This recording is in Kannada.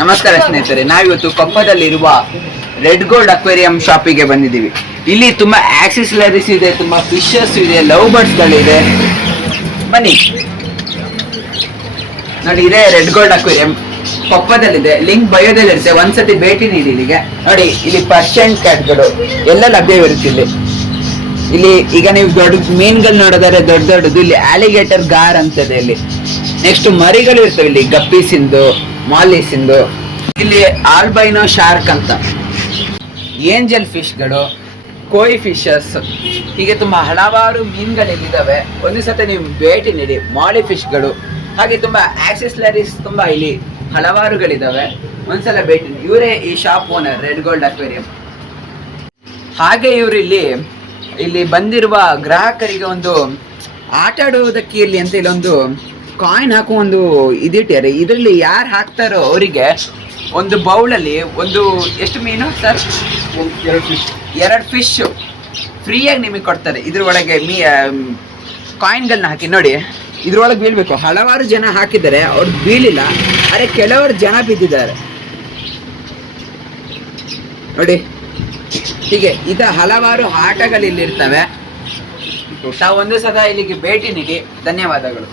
ನಮಸ್ಕಾರ ಸ್ನೇಹಿತರೆ, ನಾವಿವತ್ತು ಕೊಪ್ಪದಲ್ಲಿರುವ ರೆಡ್ ಗೋಲ್ಡ್ ಅಕ್ವೇರಿಯಂ ಶಾಪಿಗೆ ಬಂದಿದ್ದೀವಿ. ಇಲ್ಲಿ ತುಂಬಾ ಆಕ್ಸೆಸರೀಸ್ ಇದೆ, ತುಂಬಾ ಫಿಶಸ್ ಇದೆ, ಲವ್ ಬರ್ಡ್ಸ್ ಗಳಿದೆ. ಬನ್ನಿ ನೋಡಿ, ಇದೇ ರೆಡ್ ಗೋಲ್ಡ್ ಅಕ್ವೇರಿಯಂ ಕೊಪ್ಪದಲ್ಲಿದೆ. ಲಿಂಕ್ ಬಯೋದಲ್ಲಿ ಇರುತ್ತೆ, ಒಂದ್ಸತಿ ಭೇಟಿ ನೀಡಿ ಇಲ್ಲಿಗೆ. ನೋಡಿ, ಇಲ್ಲಿ ಪರ್ಷಿಯನ್ ಕ್ಯಾಟ್ಗಳು ಎಲ್ಲ ಲಭ್ಯವಿರುತ್ತೆ. ಇಲ್ಲಿ ಈಗ ನೀವು ದೊಡ್ಡ ಮೀನ್ಗಳು ನೋಡೋದಾದ್ರೆ ದೊಡ್ಡದು ಇಲ್ಲಿ ಆಲಿಗೇಟರ್ ಗಾರ್ ಅಂತದೆ. ಇಲ್ಲಿ ನೆಕ್ಸ್ಟ್ ಮರಿಗಳು ಇರ್ತವೆ, ಇಲ್ಲಿ ಗಪ್ಪೀಸಿಂದು, ಮಾಲಿಸಿಂದು. ಇಲ್ಲಿ ಆಲ್ಬೈನೋ ಶಾರ್ಕ್ ಅಂತ, ಏಂಜಲ್ ಫಿಶ್ಗಳು, ಕೋಯಿ ಫಿಶಸ್, ಹೀಗೆ ತುಂಬಾ ಹಲವಾರು ಮೀನುಗಳು ಇಲ್ಲಿದ್ದಾವೆ. ಒಂದು ಸತಿ ನೀವು ಭೇಟಿ ನೀಡಿ. ಮಾಲಿ ಫಿಶ್ಗಳು, ಹಾಗೆ ತುಂಬಾ ಆಕ್ಸೆಸರೀಸ್ ತುಂಬಾ ಇಲ್ಲಿ ಹಲವಾರುಗಳಿದ್ದಾವೆ. ಒಂದ್ಸಲ ಭೇಟಿ ನೀಡಿ. ಇವರೇ ಈ shop owner, red gold aquarium. ಹಾಗೆ ಇವರು ಇಲ್ಲಿ ಬಂದಿರುವ ಗ್ರಾಹಕರಿಗೆ ಒಂದು ಆಟ ಆಡುವುದಕ್ಕೆ ಇಲ್ಲಿ ಅಂತ ಇಲ್ಲೊಂದು ಕಾಯಿನ್ ಹಾಕುವ ಒಂದು ಇದಿಟ್ಟಾರೆ. ಇದರಲ್ಲಿ ಯಾರು ಹಾಕ್ತಾರೋ ಅವರಿಗೆ ಒಂದು ಬೌಲಲ್ಲಿ ಒಂದು ಎಷ್ಟು ಮೀನು ಸರ್, 2 ಫಿಶ್ ಫ್ರೀಯಾಗಿ ನಿಮಗೆ ಕೊಡ್ತಾರೆ. ಇದ್ರೊಳಗೆ ಕಾಯಿನ್ಗಳನ್ನ ಹಾಕಿ ನೋಡಿ, ಇದ್ರೊಳಗೆ ಬೀಳ್ಬೇಕು. ಹಲವಾರು ಜನ ಹಾಕಿದ್ದಾರೆ, ಅವ್ರು ಬೀಳಿಲ್ಲ, ಆದರೆ ಕೆಲವರು ಜನ ಬಿದ್ದಿದ್ದಾರೆ ನೋಡಿ. ಹೀಗೆ ಈಗ ಹಲವಾರು ಆಟಗಳು ಇಲ್ಲಿ ಇರ್ತವೆ. ತಾವು ಒಂದು ಸಲ ಇಲ್ಲಿಗೆ ಭೇಟಿ ನೀಡಿ. ಧನ್ಯವಾದಗಳು.